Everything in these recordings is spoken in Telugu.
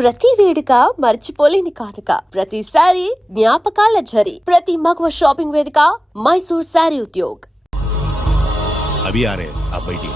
ప్రతి వేడుక మర్చిపోలేని కానుక, ప్రతిసారి జ్ఞాపకాల ఝరి, ప్రతి మగువ షాపింగ్ వేదిక మైసూర్ శారీ ఉద్యోగ్. अभी आ रहे हैं आप बैठिए।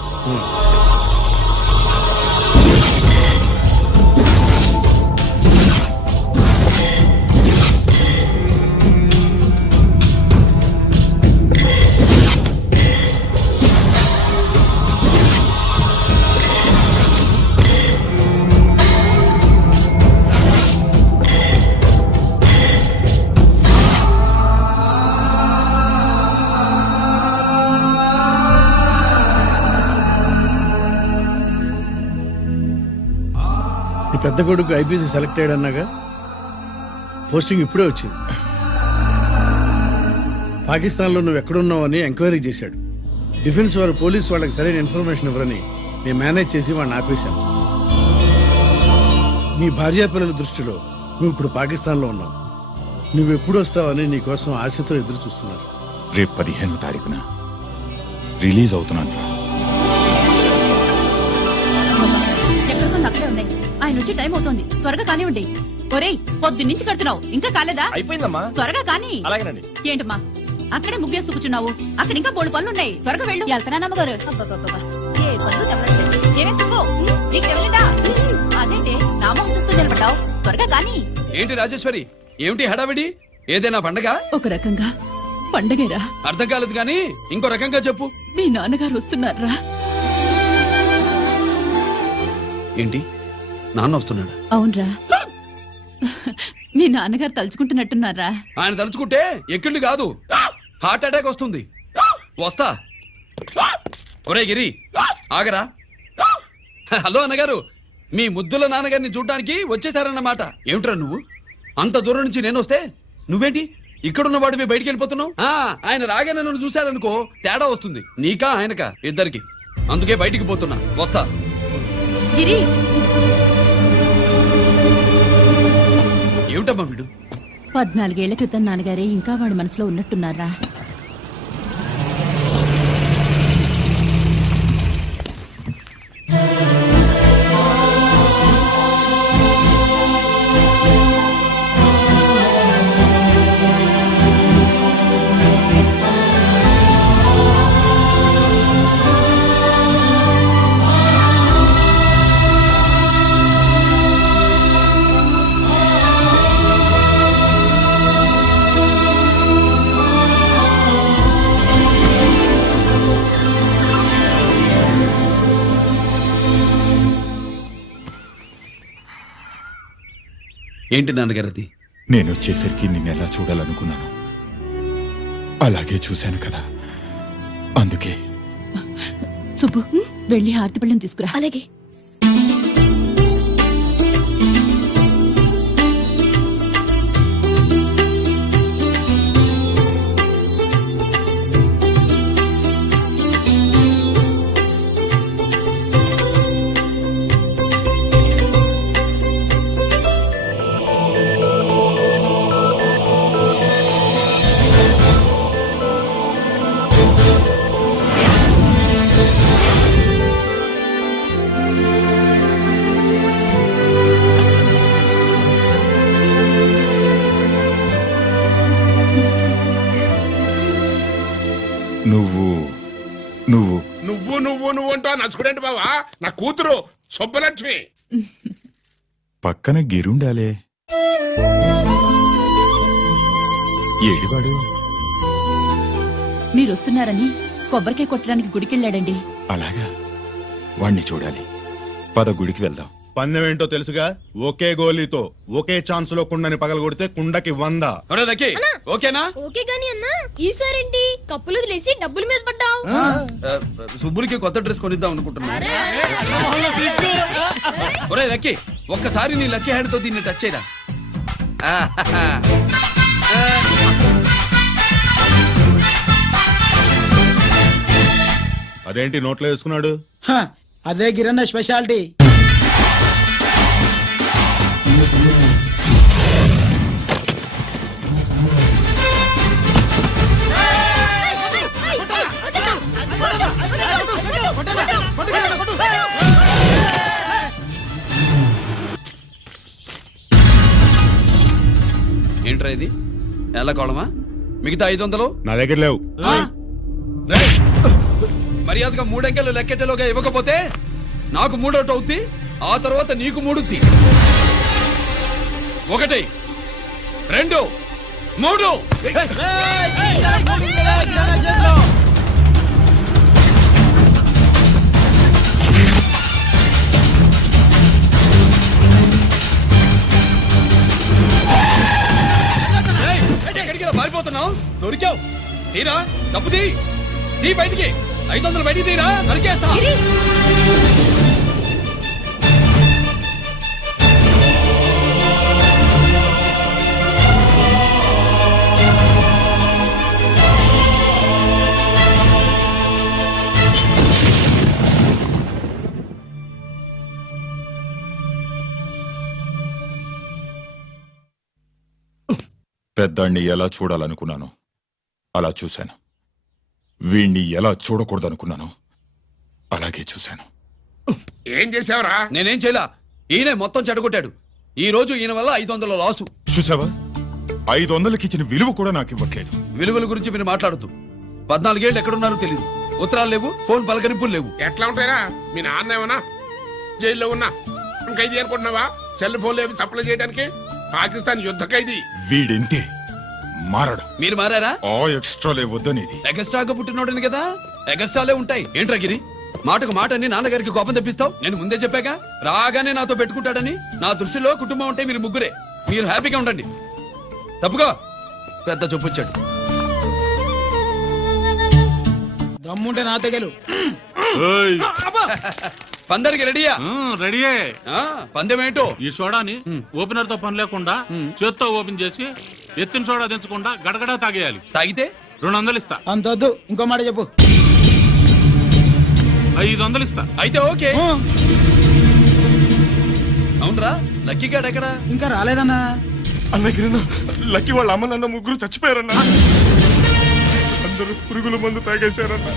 పెద్ద కొడుకు ఐపీసీ సెలెక్ట్ అయ్యాడన్నాగా, పోస్టింగ్ ఇప్పుడే వచ్చింది. పాకిస్తాన్లో నువ్వు ఎక్కడున్నావని ఎంక్వైరీ చేశాడు. డిఫెన్స్ వారు పోలీసు వాళ్ళకి సరైన ఇన్ఫర్మేషన్ ఇవ్వరని నేను మేనేజ్ చేసి వాడిని ఆపేశాను. నీ భార్యా పిల్లల దృష్టిలో నువ్వు ఇప్పుడు పాకిస్తాన్లో ఉన్నావు. నువ్వు ఎప్పుడు వస్తావని నీ కోసం ఆశతో ఎదురు చూస్తున్నారు. రేపు 15వ తారీఖున రిలీజ్ అవుతున్నాను. ఆయన వచ్చి టైం అవుతోంది, త్వరగా కానివ్వండి. ఒరేయ్, పొద్దున్నుంచి కడుతున్నావు, ఇంకా కాలేదా? అయిపోయిందమ్మా, త్వరగా కాని. అలాగేనండి. ఏంటమ్మా అక్కడే ముగ్గేస్తూ కూర్చున్నావు? అక్కడ ఇంకా 3 పనులు ఉన్నాయి, త్వరగా వెళ్ళు. వెళ్తానమ్మగారు. ఏ పనులు తెవలేదు. ఏమే సుబ్బు, నీకు తెవలేదా? అదేంటే నామం చూస్తూ నిలబడ్డావు, త్వరగా కాని. ఏంటి రాజేశ్వరి, ఏమిటి హడావిడి? ఏదైనా పండగ? ఒక రకంగా పండగేరా. అర్థం కాలేదు గాని ఇంకో రకంగా చెప్పు. మీ నాన్నగారు వస్తున్నారా? ఏంటి, నాన్న వస్తున్నాడు? అవునరా, మీ నాన్నగారు తలుచుకుంటున్నట్టున్నారా? ఆయన తలుచుకుంటే ఎక్కిళ్ళు కాదు, హార్ట్ అటాక్ వస్తుంది. వస్తా. ఒరే గిరి, ఆగరా. హలో అన్నగారు, మీ ముద్దుల నాన్నగారిని చూడ్డానికి వచ్చేసారన్నమాట. ఏమిట్రా నువ్వు? అంత దూరం నుంచి నేను వస్తే నువ్వేంటి ఇక్కడున్న వాడివి బయటికి వెళ్ళిపోతున్నావు? ఆయన రాగానే నన్ను చూశారనుకో తేడా వస్తుంది, నీకా ఆయనకా ఇద్దరికి. అందుకే బయటికి పోతున్నా, వస్తా. గిరి, ఏమిటమ్మా వీడు? 14 ఏళ్ల క్రితం నాన్నగారే ఇంకా వాడి మనసులో ఉన్నట్టున్నారా? ఏంటి నాన్నగారు అది? నేను వచ్చేసరికి నిన్నెలా చూడాలనుకున్నాను అలాగే చూశాను కదా, అందుకే. సుబ్బు, వెళ్ళి హారతి పళ్ళని తీసుకురా. అలాగే. నువ్వు అంటా నచ్చుకునేంటి బావా? నా కూతురు సుబ్బలక్ష్మి. పక్కన గిరుండాలే. ఏడివాడు? మీరు వస్తున్నారని కొబ్బరికాయ కొట్టడానికి గుడికెళ్ళాడండి. అలాగా, వాణ్ణి చూడాలి. పద, గుడికి వెళ్దాం. పందెం ఏంటో తెలుసుగా, ఒకే గోలీతో ఒకే ఛాన్స్ లో కుండని పగలగొడితే కుండకి 100. ఓకేనా? ఓకే గాని అన్నా, ఈసారేంటి కప్పులు వదిలేసి డబ్బుల మీద పడ్డావు? సుబ్బుడికి కొత్త డ్రెస్ కొనిద్దాం అనుకుంటున్నా. ఒరే లక్కీ, ఒక్కసారి నీ లక్కీ హ్యాండ్ తో దీన్ని టచ్ చేయరా. అదేంటి నోట్లో వేసుకున్నాడు? అదే గిరన్న స్పెషాలిటీ. ఏంట్రా ఇది ఎలా కోళమా? మిగతా 500 నా దగ్గర లేవు. రేయ్! మర్యాదగా 3 అంకెలు లెక్కెట్టేలోగా ఇవ్వకపోతే నాకు 3 అవుద్ది, ఆ తర్వాత నీకు 3. 1 2 3. ఎక్కడికి పారిపోతున్నావు? దొరికావు. తీరా డబ్బు తీ బయటికి. 500 బయటికి తీరా, నరికేస్తా. గిరి! పెద్దాన్ని ఎలా చూడాలనుకున్నాను అలా చూశాను. వీణ్ణి ఎలా చూడకూడదనుకున్నాను అలాగే చూశాను. ఏం చేసావురా? నేనేం చేయలా, ఈయనే మొత్తం చెడగొట్టాడు. ఈ రోజు ఈయన వల్ల 500 లాసు. చూసావా, 500కి ఇచ్చిన విలువ కూడా నాకు ఇవ్వట్లేదు. విలువల గురించి మీరు మాట్లాడుతూ 14 ఏళ్ళు ఎక్కడున్నారో తెలియదు. ఉత్తరాలు లేవు, ఫోన్ పలకరింపులు లేవు. ఎట్లా ఉంటారా? మీ నాన్న ఏమన్నా జైల్లో ఉన్నా ఖైదీ అనుకుంటున్నావా? సెల్ ఫోన్ లేవు సప్లై చేయడానికి. పాకిస్తాన్ యుద్ధ ఖైదీ. వీడింతే మారడు. మీరు మారారా? ఆ ఎక్స్ట్రాలే వద్దనేది. ఎగస్ట్రాగా పుట్టినోడని కదా, ఎగస్ట్రాలే ఉంటాయి. ఏంట్రా గిరి, మాటకు మాట అని నాన్నగారికి కోపం తెప్పిస్తావు? నేను ముందే చెప్పాగా రాగానే నాతో పెట్టుకుంటాడని. నా దృష్టిలో కుటుంబం అంటే మీరు ముగ్గురే. మీరు హ్యాపీగా ఉండండి. తప్పుగా పెద్ద చూపొచ్చాడు. దమ్ముంటే నాతో గెలు. పందరికి రెడీయా? రెడీయే. పందెం ఏంటో? ఈ సోడాని ఓపెనర్ తో పని లేకుండా చేత్తో ఓపెన్ చేసి ఎత్తిన సోడా దించకుండా గడగడా తాగేయాలి. తాగితే 200 ఇస్తా. అంతొద్దు, ఇంకో మాట చెప్పు. 500 ఇస్తా. అయితే ఓకే. అవునరా, లక్కీ గాడు ఎక్కడా? ఇంకా రాలేదన్నా. అన్నగిరిన లక్కీ వాళ్ళ అమ్మ నాన్న ముగ్గురు చచ్చిపోయారన్న. అందరూ పురుగుల మందు తాగేశారన్న.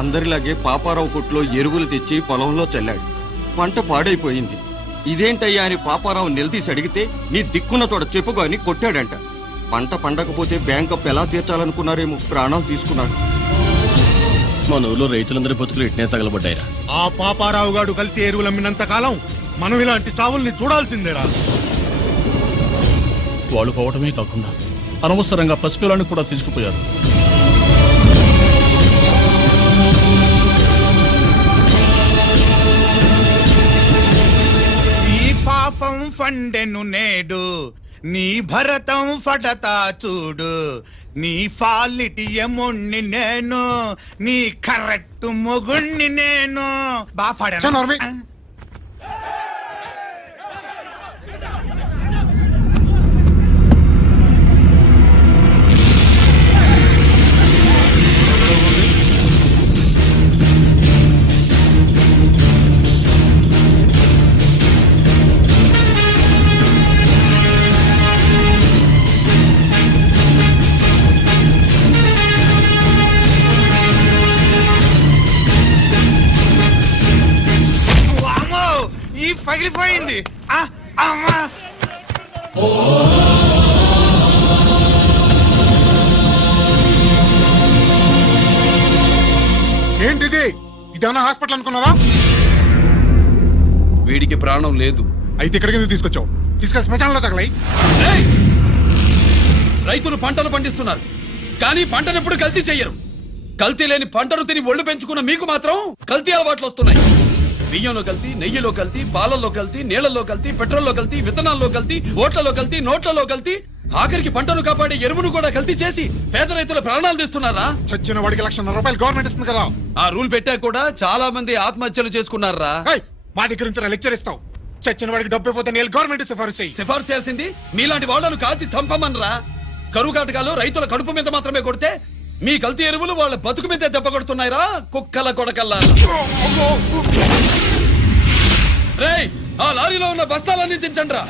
అందరిలాగే పాపారావు కొట్లో ఎరువులు తెచ్చి పొలంలో చల్లాడు. పంట పాడైపోయింది. ఇదేంటయ్యా అని పాపారావు నిలదీసి అడిగితే నీ దిక్కున్న తోట చెప్పుకో అని కొట్టాడంట. పంట పండకపోతే బ్యాంక్ అప్పు ఎలా తీర్చాలనుకున్నారేమో ప్రాణాలు తీసుకున్నారు. మన ఊళ్ళో రైతులందరి బతుకులు ఇట్నే తగలబడ్డాయిరా. ఆ పాపారావు గాడు కల్తీ ఎరువులు అమ్మినంత కాలం మనం ఇలాంటి చావుల్ని చూడాల్సిందేరా. వాళ్ళు పోవటమే కాకుండా అనవసరంగా పసిపిల్లని కూడా తీసుకుపోయారు. ఈ పాపం ఫండెను నేడు, నీ భరతం ఫటతా చూడు. నీ ఫాలిటి ఎముణ్ణి నేను, నీ కరెక్ట్ మొగుణ్ణి నేను. ఈ పగిలిపోయింది. అమ్మా ఏంటిది? ఇదేమన్నా హాస్పిటల్ అనుకున్నావా? వీడికి ప్రాణం లేదు. అయితే ఇక్కడికి ఎందుకు తీసుకొచ్చావు? తీసుకెళ్ళి శ్మశానంలో తగలై. రైతులు పంటలు పండిస్తున్నారు, కానీ పంటను ఎప్పుడు కల్తీ చెయ్యరు. కల్తీ లేని పంటను తిని ఒళ్ళు పెంచుకున్న మీకు మాత్రం కల్తీ అలవాట్లు వస్తున్నాయి. బియ్యంలో కల్తీ, నెయ్యిలో కల్తీ, పాలల్లో కల్తీ, నీళ్లలో కల్తీ, పెట్రోల్లో కల్తీ, విత్తనాల్లో కల్తీ, ఓట్లలో కల్తీ, నోట్లలో కల్తీ, ఆఖరికి పంటను కాపాడే ఎరువును కూడా కల్తీ చేసి పేద రైతుల ప్రాణాలు తీస్తున్నారా? చచ్చిన వాడికి 1,00,000 రూపాయలు గవర్నమెంట్ ఇస్తుంది కదా. ఆ రూల్ పెట్టాక కూడా చాలా మంది ఆత్మహత్యలు చేసుకున్నారా? మా దగ్గర ఇంత లెక్చర్ ఇస్తావు చచ్చిన వాడికి డబ్బు ఇవ్వద్దు నేను గవర్నమెంట్ సిఫారసు చెయ్యి. సిఫార్సు చేయాల్సింది మీలాంటి వాళ్ళను కాల్చి చంపమనరా. కరువు కాటకాలు రైతుల కడుపు మీద మాత్రమే కొడితే మీ కల్తీ ఎరువులు వాళ్ళ బతుకు మీద దెబ్బ కొడుతున్నాయిరా కుక్కల కొడకల్లా. రేయ్ ఆ లారీలో ఉన్న బస్తాలన్నీ దించండ్రా.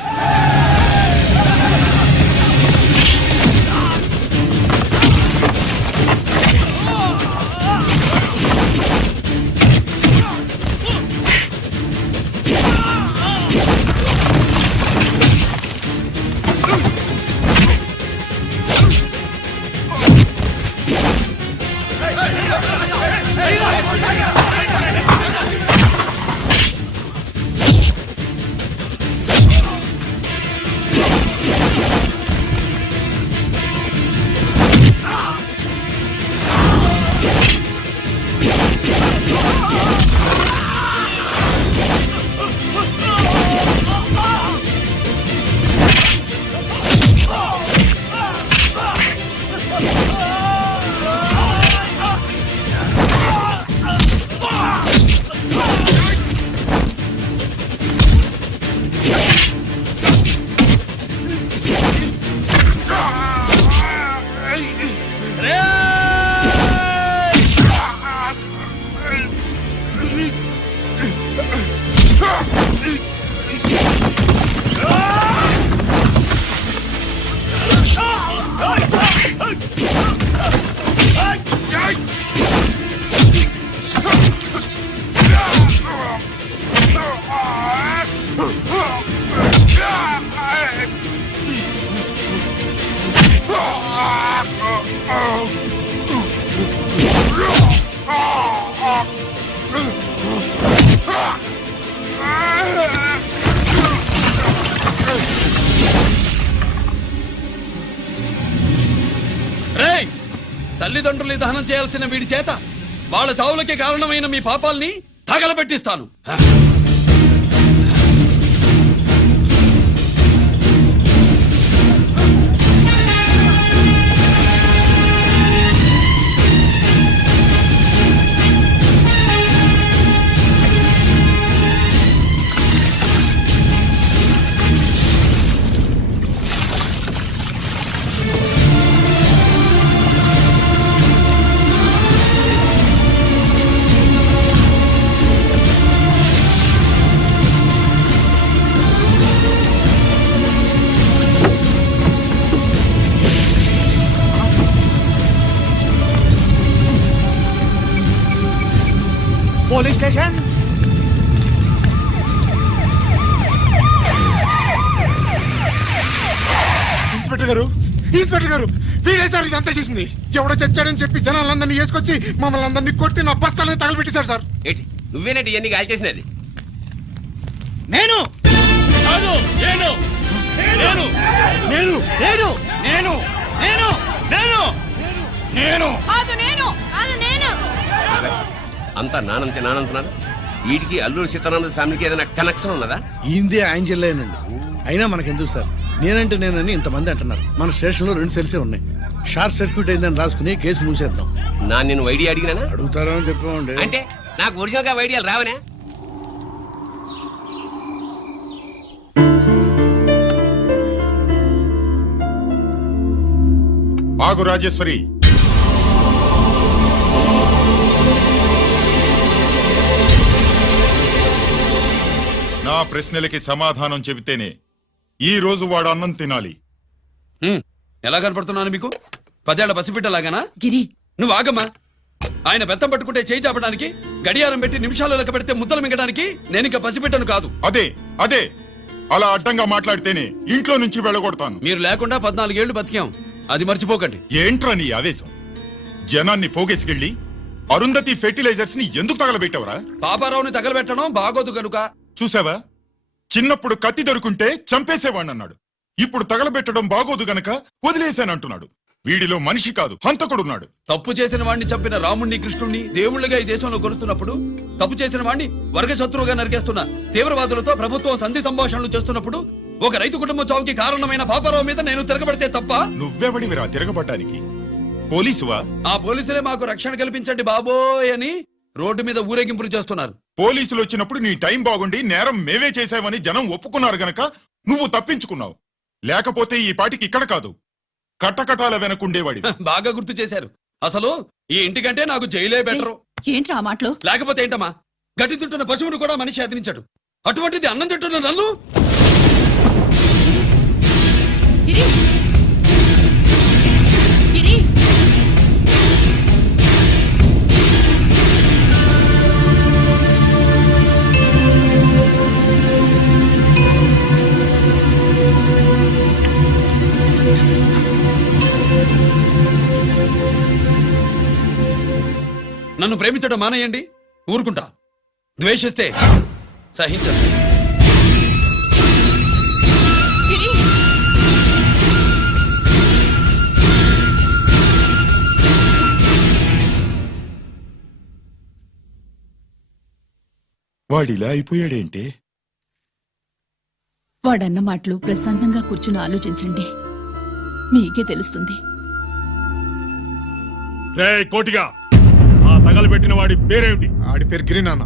రేయ్ తల్లిదండ్రులు దహనం చేయాల్సిన వీడి చేత వాళ్ళ చావులకి కారణమైన మీ పాపాల్ని తగలబెట్టిస్తాను. పోలీస్ స్టేషన్ ఇన్స్పెక్టర్ గారు ఇన్స్పెక్టర్ గారు వీడే సార్ ఇదంతా చేసింది. ఎవడో చచ్చాడని చెప్పి జనాలందరినీ వేసుకొచ్చి మమ్మల్ని అందరినీ కొట్టి నా బస్తాలని తగలబెట్టేశారు సార్. నువ్వేనండి ఇవన్నీ గాలి చేసినది. నేను నేను నేను నేను నేను నేను నేను నేను నేను నేను కాదు నేను కాదు నేను అంతా నానంటున్నారు. వీటికి అల్లూరి సీతారామరాజు ఫ్యామిలీకి ఏదైనా కనెక్షన్ ఉన్నదా? ఈందే ఆయన జిల్లానండి. అయినా మనకెందుకు సార్, నేనంటే నేనని ఇంతమంది అంటున్నారు. మన స్టేషన్లో 2 సెల్సే ఉన్నాయి. షార్ట్ సర్క్యూట్ అయిందని రాసుకుని కేసు మూసేద్దాం. నేను ఐడియా అడిగినా అడుగుతారా అని చెప్పామండి. అంటే నాకు ఒరిజినల్ గా ఐడియాలు రావనే. ఆగు రాజేశ్వరి. నా ప్రశ్నలకి సమాధానం చెబితేనే ఈ రోజు వాడు అన్నం తినాలి. ఎలా కనపడుతున్నాను మీకు? 10 ఏళ్ల పసిబిడ్డలాగానా? గిరి నువ్వు ఆగమ్మా. ఆయన బెత్తం పట్టుకుంటే చేయి చాపడానికి, గడియారం పెట్టి నిమిషాలు లెక్క పెడితే ముద్దలు మింగడానికి నేను ఇంకా పసిబిడ్డను కాదు. అదే అదే అలా అడ్డంగా మాట్లాడితేనే ఇంట్లో నుంచి వెళ్ళగొడతాను. మీరు లేకుండా 14 ఏళ్లు బతికాం, అది మర్చిపోకండి. ఏంట్రా నీ ఆవేశం? జనాన్ని పోగేసుకెళ్ళి అరుంధతి ఫెర్టిలైజర్స్ ని ఎందుకు తగలబెట్టావురా? పాపారావుని తగలబెట్టడం బాగోదు గనుక. చూసావా, చిన్నప్పుడు కత్తి దొరుకుంటే చంపేసేవాణ్ణన్నాడు. ఇప్పుడు తగలబెట్టడం బాగోదు గనక వదిలేశానంటున్నాడు. వీడిలో మనిషి కాదు, హంతకుడున్నాడు. తప్పు చేసిన వాడిని చంపిన రాముణ్ణి, కృష్ణుణ్ణి దేవుళ్ళుగా ఈ దేశంలో కొలుస్తున్నప్పుడు, తప్పు చేసిన వాడిని వర్గ శత్రువుగా నరికేస్తున్న తీవ్రవాదులతో ప్రభుత్వం సంధి సంభాషణలు చేస్తున్నప్పుడు, ఒక రైతు కుటుంబం చావుకి కారణమైన పాపారావు మీద నేను తిరగబడితే తప్ప? నువ్వెవడివిరా తిరగబడ్డానికి? పోలీసువా? ఆ పోలీసులే మాకు రక్షణ కల్పించండి బాబోయ్ అని రోడ్డు మీద ఊరేగింపులు చేస్తున్నారు. పోలీసులు వచ్చినప్పుడు నీ టైం బాగుండి నేరం మేవే చేశావని జనం ఒప్పుకున్నారు గనక నువ్వు తప్పించుకున్నావు. లేకపోతే ఈ పాటికి ఇక్కడ కాదు, కట్టకటాల వెనకుండేవాడి. బాగా గుర్తు చేశారు. అసలు ఈ ఇంటికంటే నాకు జైలే బెటరు. ఏంట్రా ఆ మాటలు? లేకపోతే ఏంటమ్మా, గడ్డి తింటున్న పశువును కూడా మనిషి అదిరించాడు. అటువంటిది అన్నం తింటున్న నన్ను. గిరి! గిరి! నన్ను ప్రేమించడం మానేయండి, ఊరుకుంటా. ద్వేషిస్తే సహించదు. గిరి! వాడిలా అయిపోయాడేంటే? వాడన్న మాటలు ప్రశాంతంగా కూర్చుని ఆలోచించండి, మీకే తెలుస్తుంది. రే కోటిగా, ఆ తగలబెట్టిన వాడి పేరేమిటి? ఆడి పేరు గిరి నాన్న.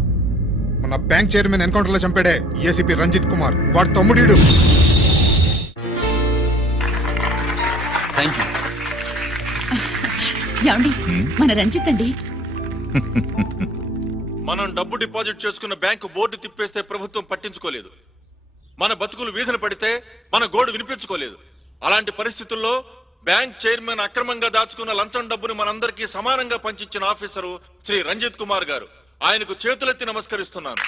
మన బ్యాంక్ చైర్మన్ ఎన్కౌంటర్ లో చంపాడే ఏసీపీ రంజిత్ కుమార్, వాడి తమ్ముడీడు. Thank you. ఏమండి, మన రంజిత్ అండి. మనం డబ్బు డిపాజిట్ చేసుకున్న బ్యాంకు బోర్డు తిప్పేస్తే ప్రభుత్వం పట్టించుకోలేదు. మన బతుకులు వీధులు పడితే మన గోడు వినిపించుకోలేదు. అలాంటి పరిస్థితుల్లో బ్యాంక్ చైర్మన్ అక్రమంగా దాచుకున్న లంచం డబ్బుని మనందరికీ సమానంగా పంచిచ్చిన ఆఫీసరు శ్రీ రంజిత్ కుమార్ గారు. ఆయనకు చేతులెత్తి నమస్కరిస్తున్నాను.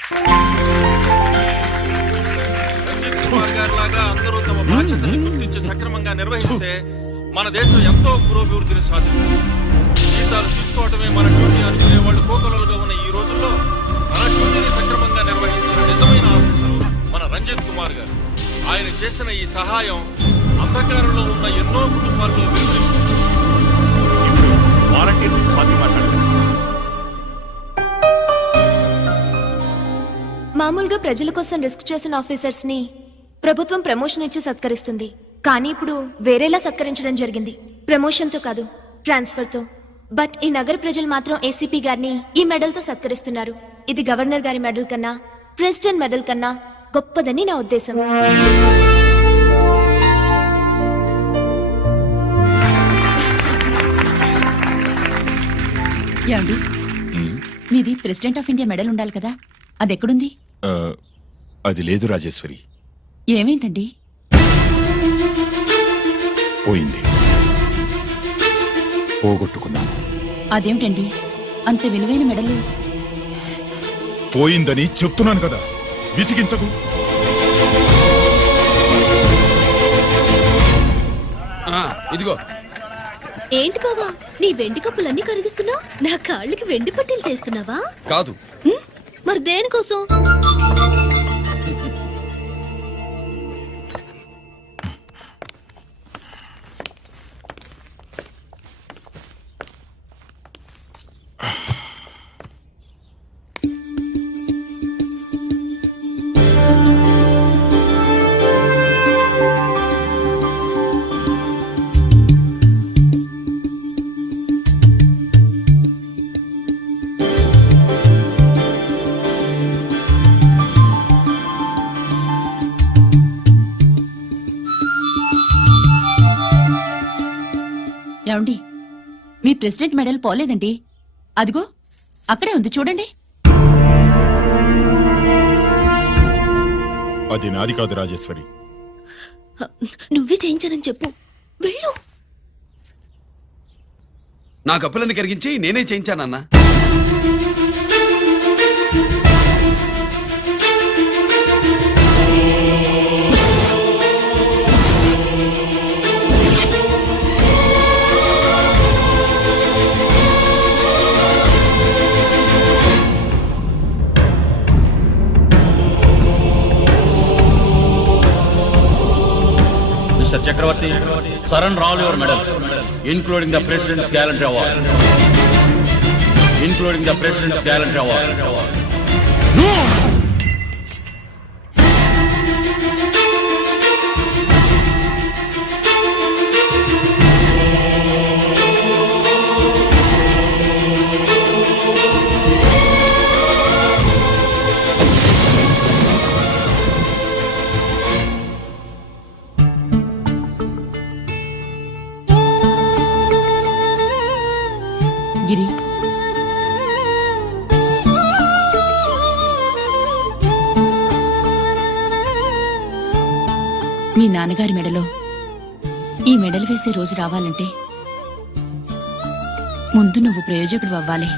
రంజిత్ కుమార్ గారి లాగా అందరూ తమ బాధ్యతని గుర్తించి సక్రమంగా నిర్వహిస్తే మన దేశం ఎంతో పురోభివృద్ధిని సాధిస్తుంది. జీతాలు తీసుకోవటమే మన డ్యూటీ అనుకునే వాళ్ళు కోకొలలుగా ఉన్న ఈ రోజుల్లో మన డ్యూటీని సక్రమంగా నిర్వహించిన నిజమైన ఆఫీసరు మన రంజిత్ కుమార్ గారు. ఆయన చేసిన ఈ సహాయం అంధకారంలో ఉన్న ఎన్నో కుటుంబాల్లో వెలుగుని. మామూలుగా ప్రజల కోసం రిస్క్ చేసిన ఆఫీసర్స్ ని ప్రభుత్వం ప్రమోషన్ ఇచ్చి సత్కరిస్తుంది. కానీ ఇప్పుడు వేరేలా సత్కరించడం జరిగింది. ప్రమోషన్ తో కాదు, ట్రాన్స్ఫర్ తో. బట్ ఈ నగర ప్రజలు మాత్రం ఏసీపీ గారిని ఈ మెడల్ తో సత్కరిస్తున్నారు. ఇది గవర్నర్ గారి మెడల్ కన్నా, ప్రెసిడెంట్ మెడల్ కన్నా గొప్పదని నా ఉద్దేశం. ఏమండి, మీది ప్రెసిడెంట్ ఆఫ్ ఇండియా మెడల్ ఉండాలి కదా, అది ఎక్కడుంది? అది లేదు రాజేశ్వరి, ఏమైందండి? పోయింది, పోగొట్టుకున్నాను. అదేమిటండి అంత విలువైన మెడలు? పోయిందని చెప్తున్నాను కదా, విసిగించకు. ఇదిగో. ఏంటి బావా, నీ వెండి కప్పులన్నీ కరిగిస్తున్నావు? నా కాళ్ళకి వెండి పట్టీలు చేస్తున్నావా? కాదు. మరి దేనికోసం? ఏమండి, మీ ప్రెసిడెంట్ మెడల్ పోలేదండి, అదిగో అక్కడే ఉంది చూడండి. అది నాది కాదు రాజేశ్వరి. నువ్వే చేయించానని చెప్పు, వెళ్ళు. నా కప్పులను కరిగించి నేనే చేయించానన్నా. Mr. Chakravarti, surrender all your medals, including the President's Gallantry Award. Including the President's Gallantry Award. No! మీ నాన్నగారి మెడలో ఈ మెడలు వేసే రోజు రావాలంటే ముందు నువ్వు ప్రయోజకుడు అవ్వాలి.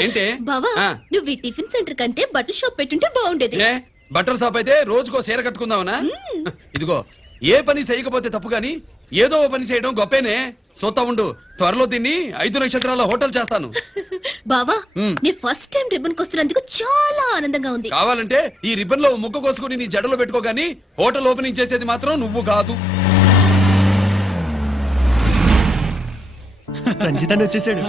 ఏంటి బావా ఆ, నువ్వు ఈ టిఫిన్ సెంటర్ కంటే బట్టల షాప్ పెట్టుంటే బాగుండేది. ఏ బట్టల షాప్ అయితే రోజుకో చీర కట్టుకుందామనా? ఇదిగో ఏ పని చేయకపోతే తప్పు గాని ఏదో ఓ పని చేయడం గొప్పేనే. సోతా ఉండు, త్వరలో దీన్ని 5 నక్షత్రాల హోటల్ చేస్తాను. బావా నీ ఫస్ట్ టైం రిబ్బన్ కొస్తున్నందుకు చాలా ఆనందంగా ఉంది. కావాలంటే ఈ రిబ్బన్ లో ముక్క కోసుకుని నీ జడలో పెట్టుకోగాని హోటల్ ఓపెనింగ్ చేసేది మాత్రం నువ్వు కాదు. రంజితాన్ని వచ్చేసాడు.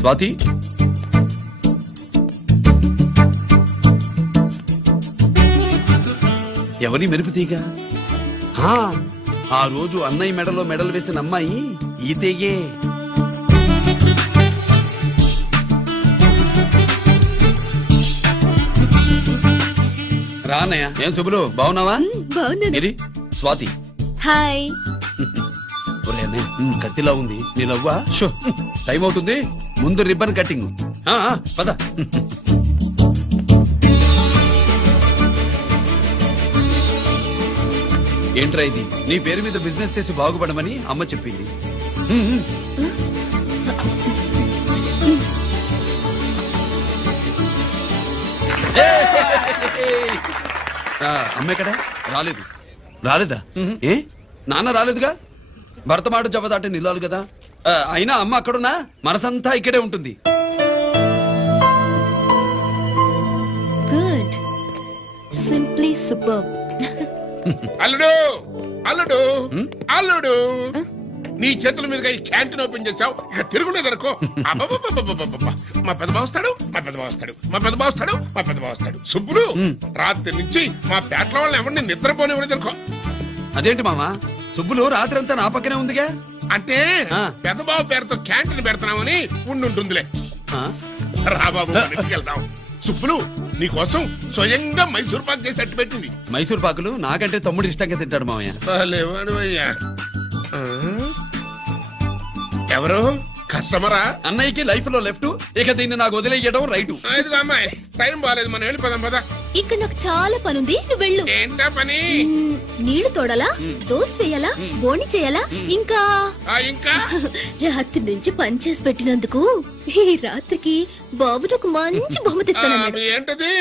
స్వాతి, ఎవరి మెరుపు తీగ? ఆ రోజు అన్నయ్య మెడలో మెడలు వేసిన అమ్మాయి ఈ తీగే. రా అన్నయ్య. ఏం శుభ్రు, బాగున్నావా? బాగున్నాను. ఇది స్వాతి. హాయ్. ఒరే అన్నయ్య, కత్తిలా ఉంది నీ నవ్వా? షో, టైం అవుతుంది, ముందు రిబ్బన్ కట్టింగ్. పద. ఏంట్రా ఇది? నీ పేరు మీద బిజినెస్ చేసి బాగుపడమని అమ్మ చెప్పింది. అమ్మ ఎక్కడ? రాలేదు. రాలేదా? ఏ నాన్న రాలేదుగా? భర్త మాట జబదాటే నిల్లాలి కదా. అయినా అమ్మ అక్కడున్నా మనసంతా ఇక్కడే ఉంటుంది. Good, simply super. అల్లుడు అల్లుడు అల్లుడు, నీ చేతుల మీదుగా ఈ క్యాంటీన్ ఓపెన్ చేసావు, ఇక తిరుగులేదనుకో. మా పెద్ద బావస్తాడు, మా పెద్ద బావస్తాడు, మా పెద్ద బావస్తాడు, మా పెద్ద బావస్తాడు. సుబ్బులు రాత్రి నుంచి మా పేటల వాళ్ళని ఎవరిని నిద్రపోనివ్వలేదనుకో. అదేంటి మామా, సుబ్బులు రాత్రంతా నా పక్కనే ఉందిగా? అంటే పెద్ద బావ పేరుతో క్యాంటీన్ పెడుతున్నామని ఉండుంటుందిలే. రా బాబు, వెళ్దాం. సుబ్బులు నీకోసం స్వయంగా మైసూర్ పాక్ చేసి అట్టు పెట్టింది. మైసూర్ పాకులు నాకంటే తమ్ముడు ఇష్టంగా తింటాడు మామయ్య. ఎవరు కస్టమరా? అన్నయ్యకి లైఫ్ లో లెఫ్ట్, ఇక దీన్ని నాకు వదిలేయడం రైట్. అమ్మాయి టైం బాగాలేదు, మనం వెళ్ళిపోదాం పదా. ఇక్కడ నాకు చాలా పనుంది, నువ్వు వెళ్ళు. ఏంటా పని? నీళ్లు తోడాలా, దోశ వేయాలా, బోని చేయాలా, ఇంకా ఇంకా రాత్రి నుంచి పని చేసి పెట్టినందుకు ఈ రాత్రికి బాబుని ఒక మంచి బహుమతి ఇస్తానన్నాడు. ఏంటది?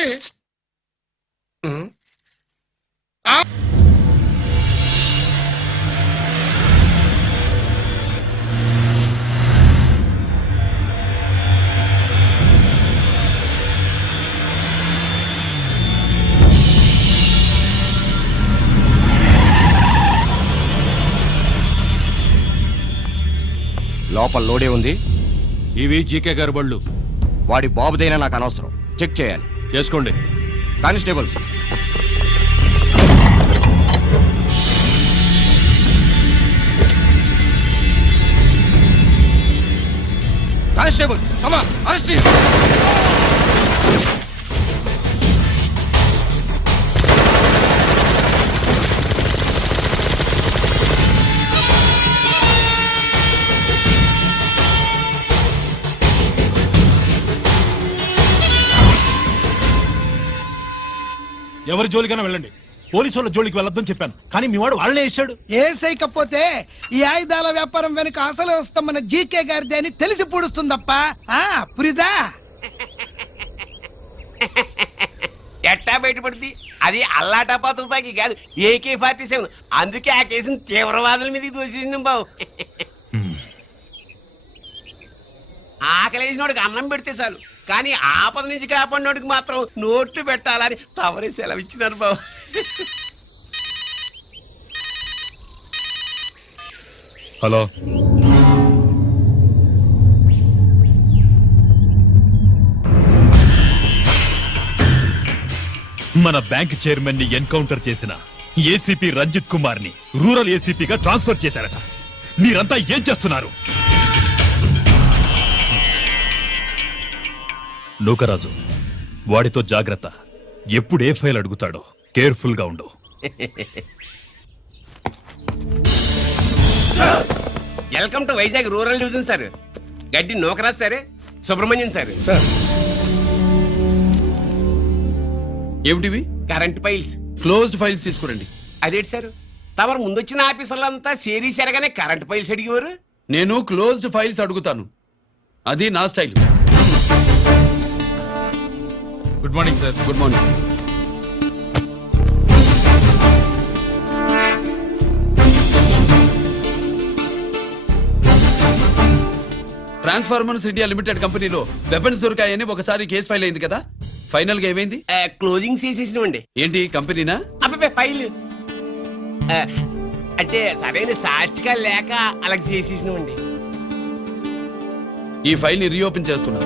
లోపల లోడే ఉంది. ఇవి జీకే గారి బళ్ళు. వాడి బాబుదైనా నాకు అనవసరం, చెక్ చేయాలి. చేసుకోండి. Constables, constables, come on, arrest him. ఎవరి జోలికైనా వెళ్ళండి, పోలీసు వాళ్ళ జోలికి వెళ్ళొద్దని చెప్పాను, కానీ మీ వాడు వాళ్ళనే వేసాడు. ఏసైకపోతే ఈ ఆయుధాల వ్యాపారం వెనుక అసలు వస్తామన్న జీకే గారిది అని తెలిసి పూడుస్తుందప్ప. పురిదా ఎట్టా బయటపడింది? అది అల్లాటపా తుపాకి కాదు, AK-47. అందుకే ఆ కేసును తీవ్రవాదుల మీదకి దోషింది బాబు. ఆకలేసినోడికి అన్నం పెడితే చాలు, కానీ ఆపద నుంచి కాపాడినోడికి మాత్రం నోట్లు పెట్టాలని తవరే సెలవు ఇచ్చినారు బాబు. హలో, మన బ్యాంక్ చైర్మన్ ని ఎన్కౌంటర్ చేసిన ఏసీపీ రంజిత్ కుమార్ ని రూరల్ ఏసీపీగా ట్రాన్స్ఫర్ చేశారట. మీరంతా ఏం చేస్తున్నారు? నూకరాజు, వాడితో జాగ్రత్త. ఎప్పుడు ఏ ఫైల్ అడుగుతాడో కేర్ఫుల్ గా ఉండు. Welcome to Vizag rural division sir. Gaddi Nookaraj sir, Subrahmanyam sir. Sir ఏమిటివి? Current files. క్లోజ్డ్ ఫైల్స్ తీసుకురండి. అదేంటి సార్, తమరు ముందొచ్చిన ఆఫీసర్లంతా షేరీ సరగానే కరెంట్ ఫైల్స్ అడిగేవారు. నేను క్లోజ్డ్ ఫైల్స్ అడుగుతాను, అది నా style. Good morning sir. Good morning. Transformers India limited కంపెనీలో వెపన్స్ దొరికాయని ఒకసారి కేసు ఫైల్ అయింది కదా, ఫైనల్ గా ఏమైంది? క్లోజింగ్ చేసేసినవండి. ఏంటి కంపెనీనా? అబ్బాయి ఫైల్ అంటే సరైన సాక్షిగా లేక అలా చేసేసినవండి. ఈ ఫైల్ ని రీఓపెన్ చేస్తున్నా.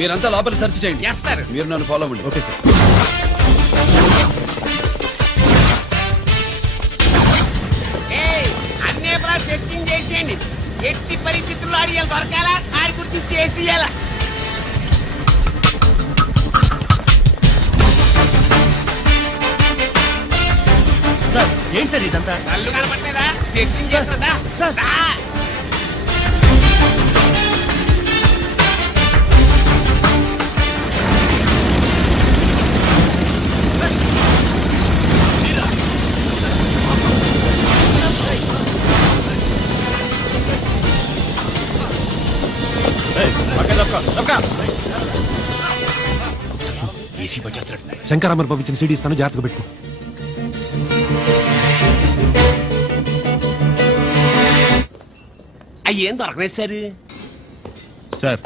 మీరంతా లోపల సెర్చ్ చేయండి. Yes sir. మీరు నన్ను ఫాలో అవ్వండి. Okay sir. అన్నీ సెర్చింగ్ చేసేయండి. ఎట్టి పరిస్థితుల్లో ఆడియాలు దొరకాలా, ఆడి గురించి చేసేయాలా. సార్ ఏంటి సార్ ఇదంతా? కళ్ళు కనపట్లేదా? Searching చేస్తున్నదా sir. శంకరామర్ పంపించిన సీడీ ఇస్తాను, జాగ్రత్తగా పెట్టుకో. అయ్యేం దొరకలేదు సార్. సార్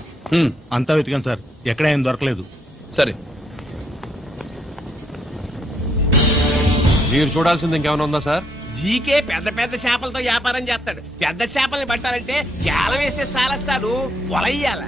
అంతా వెతికాను సార్, ఎక్కడ ఏం దొరకలేదు. సరే, మీరు చూడాల్సింది ఇంకేమైనా ఉందా సార్? జీకే పెద్ద పెద్ద చేపలతో వ్యాపారం చేస్తాడు. పెద్ద చేపల్ని పట్టాలంటే జాలం వేస్తే సాలస్తాడు, వలయ్యాల.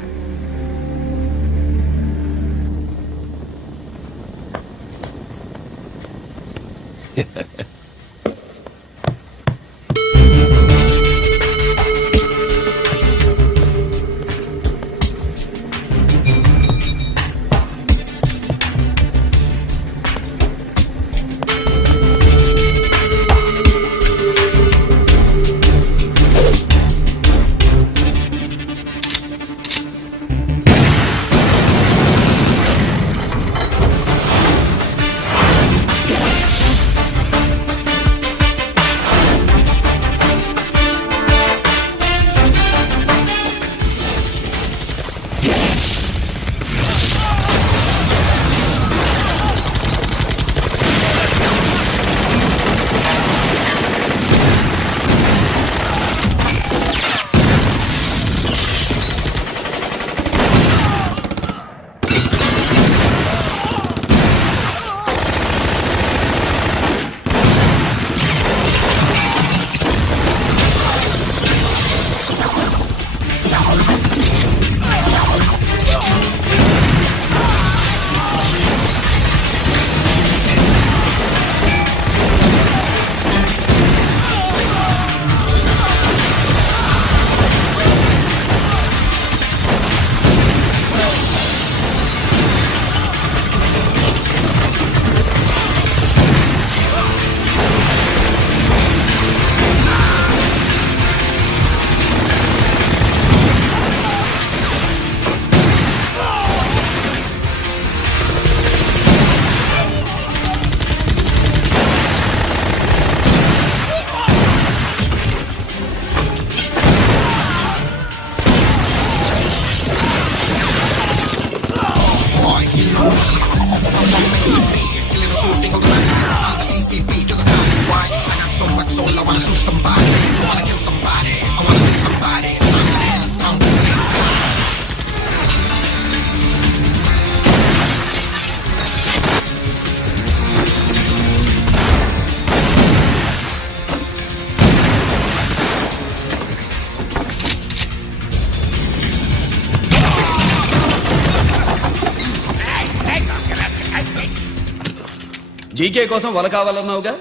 జీకే కోసం వల కావాలన్నావుగా,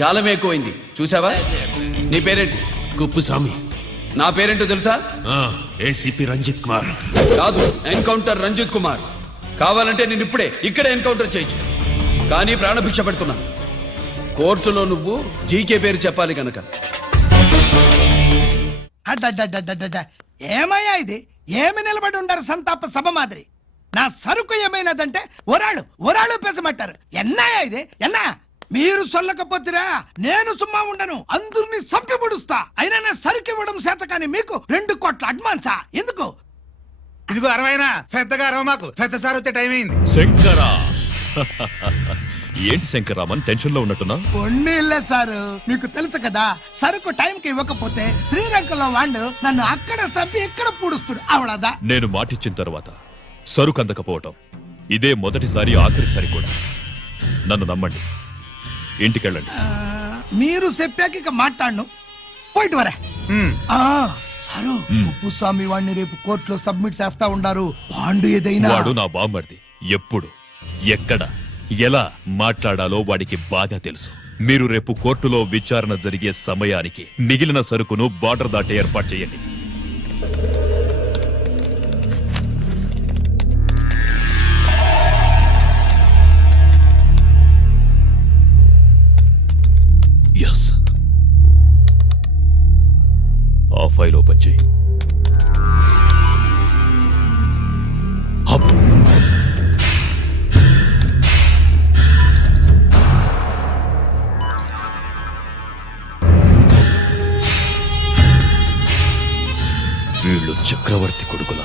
గాలం ఎక్కువైంది చూసావా? నీ పేరేంటి? కుప్పుస్వామి. నా పేరేంటో తెలుసా? ఏసీపీ రంజిత్ కుమార్. కాదు, ఎన్కౌంటర్ రంజిత్ కుమార్. కావాలంటే నేను ఇప్పుడే ఇక్కడే ఎన్కౌంటర్ చేయొచ్చు, కానీ ప్రాణభిక్ష పెడుతున్నా. కోర్టులో నువ్వు జీకే పేరు చెప్పాలి కనుక. ఏమయ్యా ఇది? ఏమి నిలబడి ఉండారు సంతాప సభ మాదిరి? నా సరుకు ఏమైనదంటే ఒరాళ్ళు పెసమట్టారు. ఎన్నాయా ఇది? ఎన్నా మీరు సొల్లకపోతురా నేను సుమ్మా ఉండను, అందరినీ సంపి పొడుస్తా. అయినా నా సరుకు ఇవ్వడం చేత కానీ మీకు 2 కోట్ల అడ్వాన్సా? ఎందుకు? ఇదిగో 60 పెద్దగా అరవ, మాకు పెద్ద సార్ వచ్చే టైం అయింది. శంకరా ఏంటి శంకరామన్ టెన్షన్ లో ఉన్నట్టున్నా? కొన్నిళ్ళే సారు, మీకు తెలుసు కదా, సరుకు టైంకి ఇవ్వకపోతే శ్రీరంగంలో వాడు నన్ను అక్కడ సంపి ఇక్కడ పూడుస్తుడు. అవడదా? నేను మాటిచ్చిన తర్వాత సరుకు అందకపోవటం ఇదే మొదటిసారి, ఆఖరిసారి కూడా. నన్ను నమ్మండి, ఇంటికెళ్ళండి. మీరు చెప్పాక ఇక మాట్లాడను. పోయిట్ వరే. సారు, ఉప్పుస్వామి వాడిని రేపు కోర్టులో సబ్మిట్ చేస్తా ఉండారు. వాడు ఏదైనా వాడు నా బామ్మర్ది. ఎప్పుడు, ఎక్కడ, ఎలా మాట్లాడాలో వాడికి బాగా తెలుసు. మీరు రేపు కోర్టులో విచారణ జరిగే సమయానికి మిగిలిన సరుకును బార్డర్ దాటే ఏర్పాటు చేయండి. ఎస్, ఆ ఫైల్ ఓపెన్ చేయి. వీళ్ళు చక్రవర్తి కొడుకులా